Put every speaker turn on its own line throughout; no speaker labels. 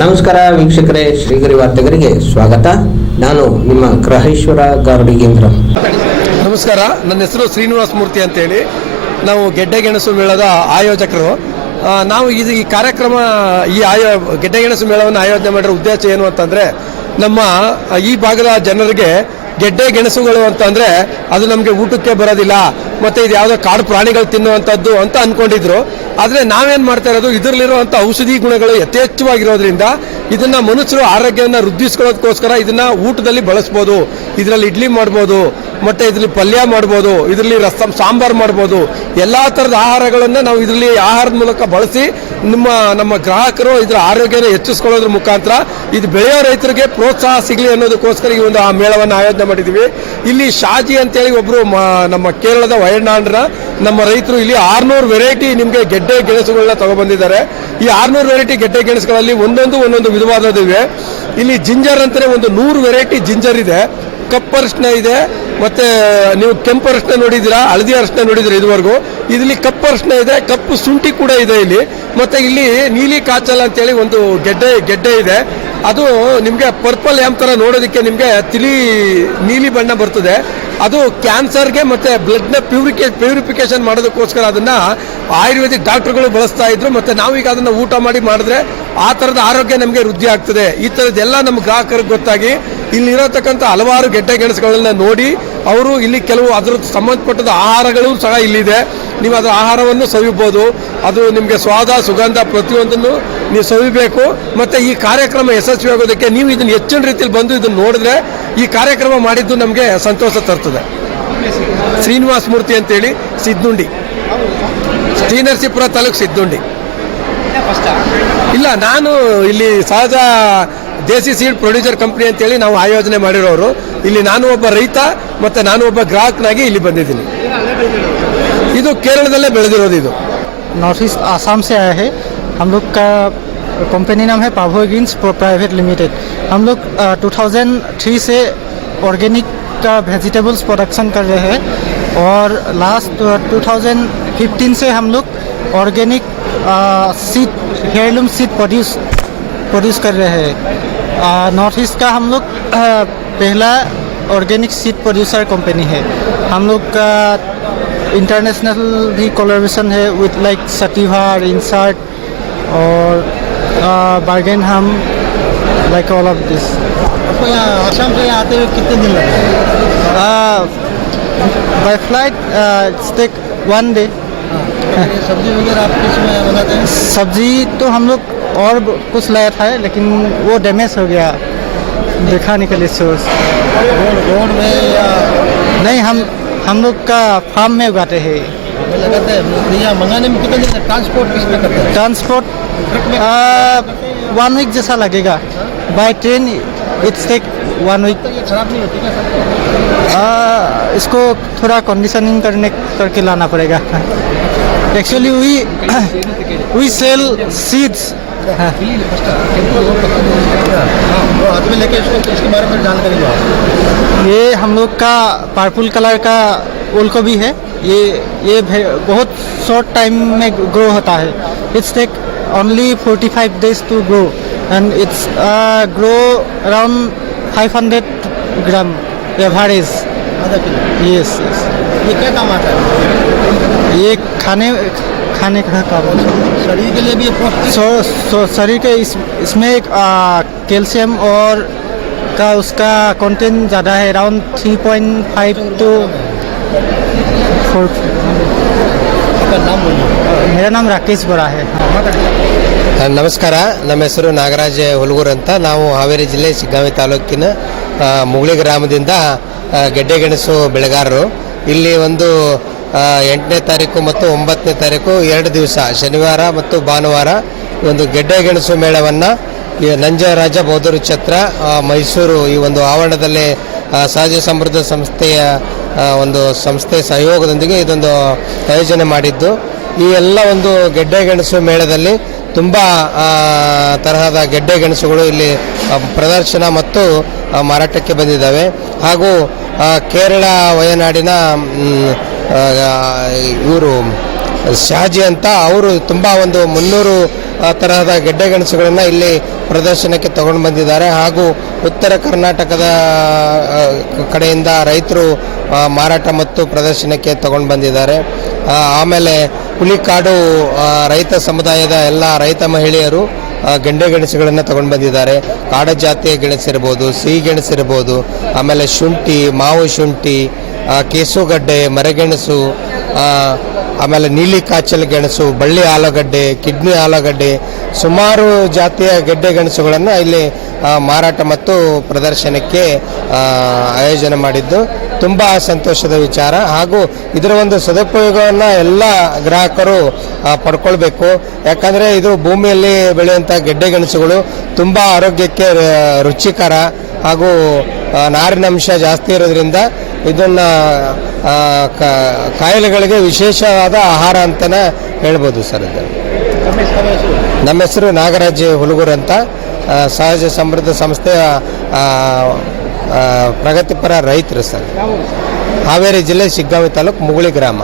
ನಮಸ್ಕಾರ ವೀಕ್ಷಕರೇ, ಶ್ರೀಗರಿ ವಾರ್ತೆಗರಿಗೆ ಸ್ವಾಗತ. ನಾನು ನಿಮ್ಮ ಗ್ರಹೇಶ್ವರ ಗಾರ್ಡಿಗೇಂದ್ರ
ನಮಸ್ಕಾರ, ನನ್ನ ಹೆಸರು ಶ್ರೀನಿವಾಸ ಮೂರ್ತಿ ಅಂತೇಳಿ. ನಾವು ಗೆಡ್ಡೆಗೆಣಸು ಮೇಳದ ಆಯೋಜಕರು. ನಾವು ಇದು ಈ ಕಾರ್ಯಕ್ರಮ, ಈ ಆಯೋ, ಗೆಡ್ಡೆಗೆಣಸು ಮೇಳವನ್ನು ಆಯೋಜನೆ ಮಾಡಿರೋ ಉದ್ದೇಶ ಏನು ಅಂತಂದರೆ, ನಮ್ಮ, ಈ ಭಾಗದ ಜನರಿಗೆ ಗೆಡ್ಡೆ ಗೆಣಸುಗಳು ಅಂತಂದರೆ ಅದು ನಮಗೆ ಊಟಕ್ಕೆ ಬರೋದಿಲ್ಲ. ಮತ್ತು ಇದು ಯಾವುದೋ ಕಾಡು ಪ್ರಾಣಿಗಳು ತಿನ್ನುವಂಥದ್ದು ಅಂತ ಅಂದ್ಕೊಂಡಿದ್ರು ಆದರೆ ನಾವೇನು ಮಾಡ್ತಾ ಇರೋದು? ಇದರಲ್ಲಿರುವಂಥ ಔಷಧಿ ಗುಣಗಳು ಯಥೇಚ್ಛವಾಗಿರೋದ್ರಿಂದ ಇದನ್ನ ಮನುಷ್ಯರು ಆರೋಗ್ಯವನ್ನು ವೃದ್ಧಿಸ್ಕೊಳ್ಳೋದಕ್ಕೋಸ್ಕರ ಇದನ್ನ ಊಟದಲ್ಲಿ ಬಳಸ್ಬೋದು. ಇದರಲ್ಲಿ ಇಡ್ಲಿ ಮಾಡ್ಬೋದು, ಮತ್ತೆ ಇದರಲ್ಲಿ ಪಲ್ಯ ಮಾಡ್ಬೋದು, ಇದರಲ್ಲಿ ರಸಂ, ಸಾಂಬಾರ್ ಮಾಡ್ಬೋದು. ಎಲ್ಲಾ ಥರದ ಆಹಾರಗಳನ್ನು ನಾವು ಇದರಲ್ಲಿ ಆಹಾರದ ಮೂಲಕ ಬಳಸಿ ನಿಮ್ಮ, ನಮ್ಮ ಗ್ರಾಹಕರು ಇದರ ಆರೋಗ್ಯನ ಹೆಚ್ಚಿಸ್ಕೊಳ್ಳೋದ್ರ ಮುಖಾಂತರ ಇದು ಬೆಳೆಯೋ ರೈತರಿಗೆ ಪ್ರೋತ್ಸಾಹ ಸಿಗಲಿ ಅನ್ನೋದಕ್ಕೋಸ್ಕರ ಈ ಒಂದು ಆ ಮೇಳವನ್ನು ಆಯೋಜನೆ ಮಾಡಿದ್ದೀವಿ ಇಲ್ಲಿ ಶಾಜಿ ಅಂತೇಳಿ ಒಬ್ರು ಮ- ನಮ್ಮ ಕೇರಳದ ವಯನಾಡ್ರ ನಮ್ಮ ರೈತರು ಇಲ್ಲಿ ಆರ್ನೂರು ವೆರೈಟಿ ನಿಮಗೆ ಗೆಡ್ಡೆ ಗೆಣಸುಗಳನ್ನ ತಗೊಬಂದಿದ್ದಾರೆ. ಈ ಆರ್ನೂರು ವೆರೈಟಿ ಗೆಡ್ಡೆ ಗೆಣಸುಗಳಲ್ಲಿ ಒಂದೊಂದು ಒಂದೊಂದು ವಿಧವಾದದಿವೆ ಇಲ್ಲಿ ಜಿಂಜರ್ ಅಂತಲೇ ಒಂದು ನೂರು ವೆರೈಟಿ ಜಿಂಜರ್ ಇದೆ. ಕಪ್ಪು ಅರಿಶಿನ ಇದೆ, ಮತ್ತೆ ನೀವು ಕೆಂಪು ಅರಿಶಿನ ನೋಡಿದ್ದೀರಾ, ಹಳದಿ ಅರಿಶಿನ ನೋಡಿದಿರಾ ಇದುವರೆಗೂ? ಇದರಲ್ಲಿ ಕಪ್ಪು ಅರಿಶಿನ ಇದೆ, ಕಪ್ಪು ಶುಂಠಿ ಕೂಡ ಇದೆ ಇಲ್ಲಿ. ಮತ್ತೆ ಇಲ್ಲಿ ನೀಲಿ ಕಾಚಲ್ ಅಂತೇಳಿ ಒಂದು ಗೆಡ್ಡೆ ಗೆಡ್ಡೆ ಇದೆ. ಅದು ನಿಮಗೆ ಪರ್ಪಲ್ ಯಾಮ್ ತರ ನೋಡೋದಕ್ಕೆ ನಿಮಗೆ ತಿಳಿ ನೀಲಿ ಬಣ್ಣ ಬರ್ತದೆ. ಅದು ಕ್ಯಾನ್ಸರ್ಗೆ ಮತ್ತೆ ಬ್ಲಡ್ನ ಪ್ಯೂರಿಕೇ ಪ್ಯೂರಿಫಿಕೇಶನ್ ಮಾಡೋದಕ್ಕೋಸ್ಕರ ಅದನ್ನ ಆಯುರ್ವೇದಿಕ್ ಡಾಕ್ಟರ್ಗಳು ಬಳಸ್ತಾ ಇದ್ರು, ಮತ್ತೆ ನಾವೀಗ ಅದನ್ನ ಊಟ ಮಾಡಿ ಮಾಡಿದ್ರೆ ಆ ಥರದ ಆರೋಗ್ಯ ನಮಗೆ ವೃದ್ಧಿ ಆಗ್ತದೆ. ಈ ಥರದ್ದೆಲ್ಲ ನಮ್ಮ ಗ್ರಾಹಕರಿಗೆ ಗೊತ್ತಾಗಿ ಇಲ್ಲಿರತಕ್ಕಂಥ ಹಲವಾರು ಗೆಡ್ಡೆ ಗೆಣಸುಗಳನ್ನ ನೋಡಿ ಅವರು ಇಲ್ಲಿ ಕೆಲವು ಅದರ ಸಂಬಂಧಪಟ್ಟದ ಆಹಾರಗಳು ಸಹ ಇಲ್ಲಿದೆ. ನೀವು ಅದರ ಆಹಾರವನ್ನು ಸವಿಬೋದು. ಅದು ನಿಮಗೆ ಸ್ವಾದ, ಸುಗಂಧ ಪ್ರತಿಯೊಂದನ್ನು ನೀವು ಸವಿಬೇಕು. ಮತ್ತೆ ಈ ಕಾರ್ಯಕ್ರಮ ಯಶಸ್ವಿ ಆಗೋದಕ್ಕೆ ನೀವು ಇದನ್ನು ಹೆಚ್ಚಿನ ರೀತಿಯಲ್ಲಿ ಬಂದು ಇದನ್ನು ನೋಡಿದ್ರೆ ಈ ಕಾರ್ಯಕ್ರಮ ಮಾಡಿದ್ದು ನಮಗೆ ಸಂತೋಷ ತರ್ತದೆ. ಶ್ರೀನಿವಾಸ ಮೂರ್ತಿ ಅಂತೇಳಿ ಸಿದ್ದುಂಡಿ ಶ್ರೀನರಸೀಪುರ ತಾಲೂಕು ಸಿದ್ದುಂಡಿ ಇಲ್ಲ ನಾನು ಇಲ್ಲಿ ಸಹಜ ದೇಸಿ ಸೀಡ್ ಪ್ರೊಡ್ಯೂಸರ್ ಕಂಪ್ನಿ ಅಂತೇಳಿ ನಾವು ಆಯೋಜನೆ ಮಾಡಿರೋರು ಇಲ್ಲಿ ನಾನು ಒಬ್ಬ ರೈತ ಮತ್ತೆ ನಾನು ಒಬ್ಬ ಗ್ರಾಹಕನಾಗಿ ಇಲ್ಲಿ ಬಂದಿದ್ದೀನಿ ಇದು ಕೇರಳದಲ್ಲೇ ಬೆಳೆದಿರೋದು ಇದು
नॉर्थ ईस्ट आसाम से आया है हम लोग का कंपनी नाम है पाभो ग्रीन्स प्राइवेट लिमिटेड हम लोग अ, 2003 से ऑर्गेनिक का वेजिटेबल्स प्रोडक्शन कर रहे हैं और लास्ट 2015 से हम लोग organic seed heirloom seed produce produce कर रहे हैं नॉर्थ ईस्ट का हम लोग अ, पहला ऑर्गेनिक सीड प्रोड्यूसर कंपनी है हम लोग का इंटरनेशनल भी कोलैबोरेशन है विथ लाइक सटीवार इंसर्ट और बार्गेन हम लाइक ऑल ऑफ़ दिस
आपको यहाँ आसाम से यहाँ आते हुए कितने दिन लगे?
By flight take one
day सब्ज़ी वगैरह आप किसमें बनाते हैं?
सब्ज़ी तो हम लोग और कुछ लाया था लेकिन वो डैमेज हो गया दिखाने के लिए सोर्स
रोड रोड में या
नहीं हम हम लोग का फार्म में उगाते हैं.
लगाते हैं। मंगाने में कितने दिन ट्रांसपोर्ट किसमें करते हैं?
ट्रांसपोर्ट वन वीक जैसा लगेगा. By train it's take
one week खराब नहीं होती क्या
इसको थोड़ा कंडीशनिंग करने, करके लाना पड़ेगा।
Actually we we sell seeds
ये हम लोग का पर्पल कलर का ओलकोबी है। ये ये बहुत शॉर्ट टाइम में ग्रो होता है। It's take only 45 days to grow and it's grow around 500 gram average
आधा किलो?
यस यस
ये क्या काम आता है?
ये खाने खाने का काम। है
शरीर के लिए भी
सो, सो शरीर के इस, इसमें एक कैल्शियम और का उसका कंटेंट ज़्यादा है around three point five to
four नाम बोलिए।
ಮೇರಾ ನಾಮ್ ರಾಕೇಶ್ ಬೋರಾ
ನಮಸ್ಕಾರ. ನಮ್ಮ ಹೆಸರು ನಾಗರಾಜ್ ಹುಲ್ಗೂರ್ ಅಂತ. ನಾವು ಹಾವೇರಿ ಜಿಲ್ಲೆ ಸಿಗ್ಗಾವಿ ತಾಲೂಕಿನ ಮುಗುಳಿ ಗ್ರಾಮದಿಂದ ಗೆಡ್ಡೆ ಗೆಣಸು ಬೆಳೆಗಾರರು. ಇಲ್ಲಿ ಒಂದು ಎಂಟನೇ ತಾರೀಕು ಮತ್ತು ಒಂಬತ್ತನೇ ತಾರೀಕು ಎರಡು ದಿವಸ, ಶನಿವಾರ ಮತ್ತು ಭಾನುವಾರ ಒಂದು ಗೆಡ್ಡೆ ಗೆಣಸು ಮೇಳವನ್ನು ನಂಜರಾಜ ಬೌದ್ಧರು ಛತ್ರ ಮೈಸೂರು ಈ ಒಂದು ಆವರಣದಲ್ಲಿ ಸಹಜ ಸಮೃದ್ಧ ಸಂಸ್ಥೆಯ ಒಂದು ಸಂಸ್ಥೆ ಸಹಯೋಗದೊಂದಿಗೆ ಇದೊಂದು ಆಯೋಜನೆ ಮಾಡಿದ್ದು. ಈ ಎಲ್ಲ ಒಂದು ಗೆಡ್ಡೆ ಗೆಣಸು ಮೇಳದಲ್ಲಿ ತುಂಬ ತರಹದ ಗೆಡ್ಡೆ ಗೆಣಸುಗಳು ಇಲ್ಲಿ ಪ್ರದರ್ಶನ ಮತ್ತು ಮಾರಾಟಕ್ಕೆ ಬಂದಿದ್ದಾವೆ. ಹಾಗೂ ಕೇರಳ, ವಯನಾಡಿನ ಇವರು, ಶಾಜಿ ಅಂತ ಅವರು ತುಂಬ ಒಂದು ಮುನ್ನೂರು ತರಹದ ಗೆಡ್ಡೆ ಗೆಣಸುಗಳನ್ನು ಇಲ್ಲಿ ಪ್ರದರ್ಶನಕ್ಕೆ ತಗೊಂಡು ಬಂದಿದ್ದಾರೆ. ಹಾಗೂ ಉತ್ತರ ಕರ್ನಾಟಕದ ಕಡೆಯಿಂದ ರೈತರು ಮಾರಾಟ ಮತ್ತು ಪ್ರದರ್ಶನಕ್ಕೆ ತಗೊಂಡು ಬಂದಿದ್ದಾರೆ. ಆಮೇಲೆ ಹುಲಿಕಾಡು ರೈತ ಸಮುದಾಯದ ಎಲ್ಲ ರೈತ ಮಹಿಳೆಯರು ಗೆಂಡೆ ಗೆಣಸುಗಳನ್ನು ತಗೊಂಡು ಬಂದಿದ್ದಾರೆ. ಕಾಡ ಜಾತಿಯ ಗೆಣಸಿರ್ಬೋದು, ಸಿಹಿ ಗೆಣಸಿರ್ಬೋದು, ಆಮೇಲೆ ಶುಂಠಿ, ಮಾವು ಶುಂಠಿ ಕೇಸುಗಡ್ಡೆ ಮರಗೆಣಸು ಆಮೇಲೆ ನೀಲಿ ಕಾಚಲ್ ಗೆಣಸು, ಬಳ್ಳಿ ಆಲೂಗಡ್ಡೆ, ಕಿಡ್ನಿ ಆಲೂಗಡ್ಡೆ, ಸುಮಾರು ಜಾತಿಯ ಗೆಡ್ಡೆ ಗೆಣಸುಗಳನ್ನು ಇಲ್ಲಿ ಮಾರಾಟ ಮತ್ತು ಪ್ರದರ್ಶನಕ್ಕೆ ಆಯೋಜನೆ ಮಾಡಿದ್ದು. ತುಂಬ ಸಂತೋಷದ ವಿಚಾರ. ಹಾಗೂ ಇದರ ಒಂದು ಸದುಪಯೋಗವನ್ನು ಎಲ್ಲ ಗ್ರಾಹಕರು ಪಡ್ಕೊಳ್ಬೇಕು. ಯಾಕಂದರೆ ಇದು ಭೂಮಿಯಲ್ಲಿ ಬೆಳೆಯುವಂಥ ಗೆಡ್ಡೆ ಗೆಣಸುಗಳು ತುಂಬ ಆರೋಗ್ಯಕ್ಕೆ ರುಚಿಕರ ಹಾಗೂ ನಾರಿನಂಶ ಜಾಸ್ತಿ ಇರೋದ್ರಿಂದ ಇದನ್ನು ಕಾಯಿಲೆಗಳಿಗೆ ವಿಶೇಷವಾದ ಆಹಾರ ಅಂತಲೇ ಹೇಳ್ಬೋದು ಸರ್ ಇದು. ನಮ್ಮ ಹೆಸರು ನಾಗರಾಜ್ ಹುಲಗೂರ್ ಅಂತ. ಸಹಜ ಸಮೃದ್ಧ ಸಂಸ್ಥೆಯ ಪ್ರಗತಿಪರ ರೈತರು ಸರ್. ಹಾವೇರಿ ಜಿಲ್ಲೆ ಶಿಗ್ಗಾವಿ ತಾಲೂಕು ಮುಗುಳಿ ಗ್ರಾಮ.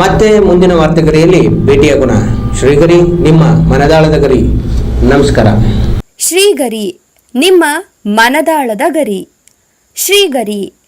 ಮತ್ತೆ ಮುಂದಿನ ವಾರ್ತೆಗರಿಯಲ್ಲಿ ಭೇಟಿಯಾಗೋಣ. ಶ್ರೀಗರಿ ನಿಮ್ಮ ಮನದಾಳದ ಗರಿ. ನಮಸ್ಕಾರ.
ಶ್ರೀಗರಿ ನಿಮ್ಮ ಮನದಾಳದ ಗರಿ. ಶ್ರೀಗರಿ